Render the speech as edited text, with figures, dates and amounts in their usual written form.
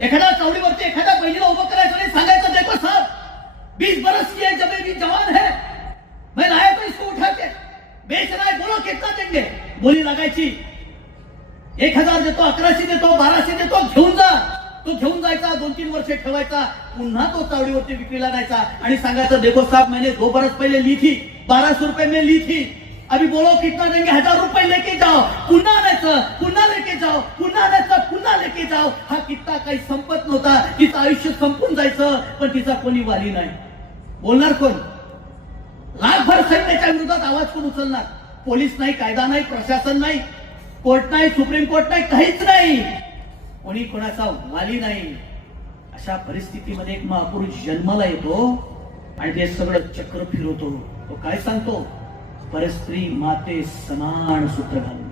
एखाद्या चावडीवरती एखाद्या बहिणीला उभं करायचं आणि सांगायचं देखो साहब 20 बरस की है जब भी जवान है मैं लाया तो इसको उठा के बेच रहा है बोलो कितना देंगे बोली लगायची 1000 देतो 1100 देतो 1200 देतो घेऊन जा तो घेऊन जायचा 2-3 वर्ष ठेवायचा पुन्हा तो चावडीवरती विक्रीला जायचा आणि सांगायचं देखो साहब मैंने 2 बरस पहले ली थी 1200 रुपए में ली थी अभी बोलो कितना देंगे 1000 रुपए लेके जाओ पुन्हा आणायचं पुन्हा लेके जाओ पुन्हा आणायचं पुन्हा लेके जाओ हा किस्सा काही संपत नव्हता तिचं आयुष्य संपून जायचं पण तिचा कोणी वाली नाही बोलणार कोण लाखभर सैन्याच्या विरोधात आवाज कोण उचलणार पोलीस नाही कायदा नाही प्रशासन नाही कोर्ट नाही सुप्रीम कोर्ट नाही काहीच नाही कोणी कोणाचा वाली नाही अशा परिस्थितीमध्ये एक महापुरुष जन्माला येतो आणि ते सगळं चक्र फिरवतो तो काय सांगतो परस्त्री माते समान सूत्र घालून